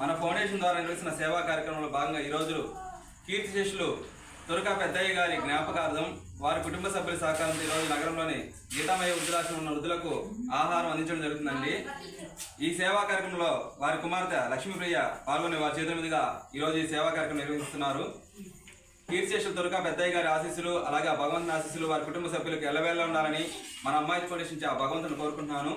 మన ఫౌండేషన్ ద్వారా నిర్వహిస్తున్న సేవా కార్యక్రమంలో భాగంగా ఈరోజు కీర్తిశేషులు తురకా పెద్దయ్య గారి జ్ఞాపకార్థం వారి కుటుంబ సభ్యుల సహకారంతో ఈరోజు నగరంలోని గీతామయ్య వృద్ధాశ్రమం ఉన్న వృద్ధులకు ఆహారం అందించడం జరుగుతుందండి. ఈ సేవా కార్యక్రమంలో వారి కుమార్తె లక్ష్మీప్రియ పాల్గొని వారి చేతుల మీదుగా ఈరోజు ఈ సేవా కార్యక్రమం నిర్వహిస్తున్నారు. కీర్తిశేషులు తురకా పెద్దయ్య గారి ఆశీస్సులు, అలాగే భగవంతుని ఆశీస్సులు వారి కుటుంబ సభ్యులకు ఎల్లవేళ ఉండాలని మన అమ్మాయి ఫౌండేషన్ నుంచి ఆ భగవంతుని కోరుకుంటున్నాను.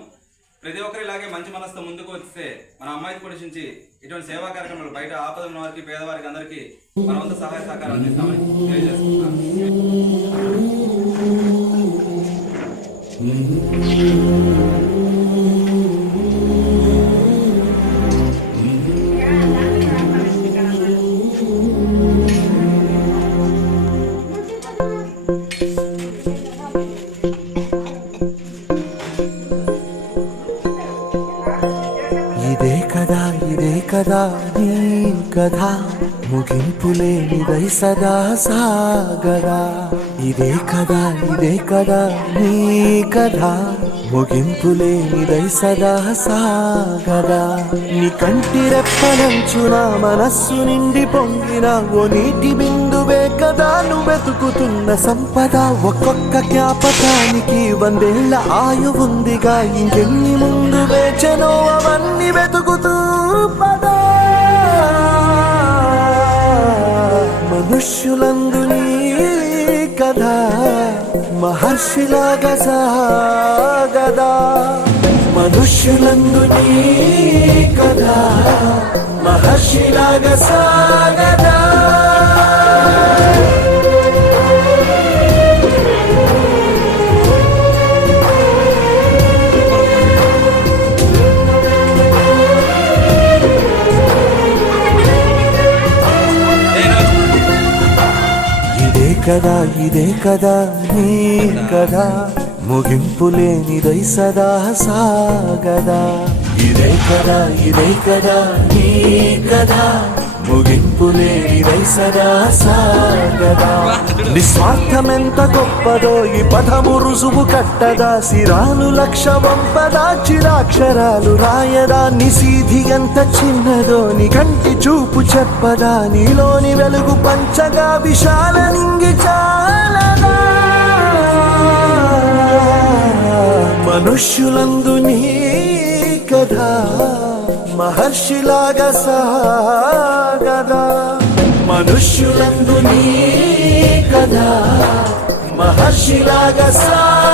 ప్రతి ఒక్కరు ఇలాగే మంచి మనసుతో ముందుకు వస్తే మన అమ్మాయి ఫౌండేషన్ నుంచి ఇటువంటి సేవా కార్యక్రమాలు బయట ఆపద ఉన్న వారికి, పేదవారికి అందరికీ మన వంతు సహాయ సహకారం అందిస్తామని తెలియజేస్తున్నాను. ఇదే కదా నీ కథ ముగింపులేనిదై సదా సాగదా. ఇదే కదా నీ కథ ముగింపులేనిదై సదా సాగదా. నీ కంటి రెప్పలంచున మనస్సు నిండి పొంగిన ఓ నీటి బిందువే కదా నువ్వు వెతుకుతున్న సంపద. ఒక్కొక్క జ్ఞాపకానికి 100 ఏళ్ల ఆయువుందిగా, ఇంకెన్ని ముందు వేచనో అవన్నీ వెతుకుతూ పదా. మనుష్యులందు నీ కథ మహర్షిలాగా సాగదా. మనుష్యులందు నీ కథ మహర్షిలాగా సాగదా. ఇదే కదా నీ కథ ముగింపులేనిదై సదా సాగదా. ఇదే కదా నీ కథ ముగింపులేనిదై సదా సాగదా. నిస్వార్థమెంత గొప్పదో ఈ పదము రుజువు కట్టదా. సిరాలు లక్ష వంపదా, చిరాక్షరాలు రాయదా. నిశీధి ఎంత చిన్నదో నీ కంటి చూపు చెప్పదా. నీలోని వెలుగు పంచగా విశాల నింగి చాలదా. మనుష్యులందు నీ కథ మహర్షిలాగా సాగదా. మనుష్యులందు నీ కథ మహర్షిలాగా సాగదా.